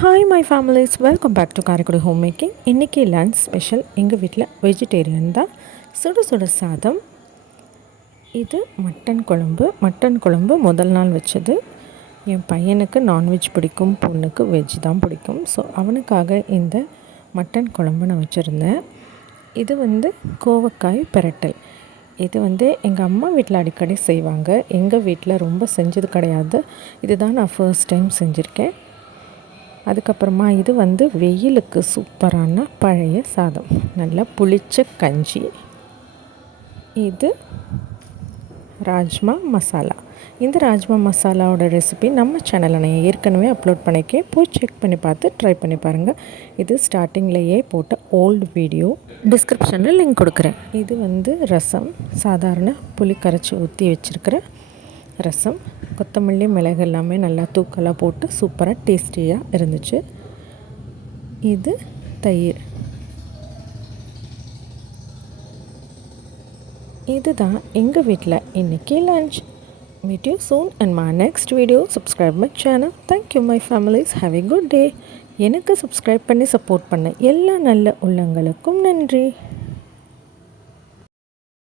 Hi my families welcome back to Karaikudi home making இன்றைக்கி lunch special எங்கள் வீட்டில் vegetarian தான். சுட சுட சாதம். இது மட்டன் குழம்பு. மட்டன் குழம்பு முதல் நாள் வச்சது. என் பையனுக்கு நான்வெஜ் பிடிக்கும். பொண்ணுக்கு வெஜ் தான் பிடிக்கும். ஸோ அவனுக்காக இந்த மட்டன் குழம்பு நான் வச்சுருந்தேன். இது வந்து கோவக்காய் பிரட்டல். இது வந்து எங்கள் அம்மா வீட்டில் அடிக்கடி செய்வாங்க. எங்கள் வீட்டில் ரொம்ப செஞ்சது கிடையாது. இதுதான் நான் ஃபர்ஸ்ட் டைம் செஞ்சுருக்கேன். அதுக்கப்புறமா இது வந்து வெயிலுக்கு சூப்பரான பழைய சாதம். நல்லா புளிச்ச கஞ்சி. இது ராஜ்மா மசாலா. இந்த ராஜ்மா மசாலாவோட ரெசிபி நம்ம சேனலில் நான் ஏற்கனவே அப்லோட் பண்ணிக்கேன் போய் செக் பண்ணி பார்த்து ட்ரை பண்ணி பாருங்கள் இது ஸ்டார்டிங்லேயே போட்ட ஓல்டு வீடியோ டிஸ்கிரிப்ஷனில் லிங்க் கொடுக்குறேன். இது வந்து ரசம் சாதாரண புளி கரைச்சி ஊற்றி வச்சுருக்கிறேன் ரசம் கொத்தமல்லி மிளகு எல்லாமே நல்லா தூக்கலாக போட்டு சூப்பராக டேஸ்டியாக இருந்துச்சு. இது தயிர். இதுதான் எங்கள் வீட்டில் இன்றைக்கி lunch meet you soon and my next video subscribe my channel thank you my families have a good day எனக்கு சப்ஸ்கிரைப் பண்ணி சப்போர்ட் பண்ண எல்லா நல்ல உள்ளங்களுக்கும் நன்றி.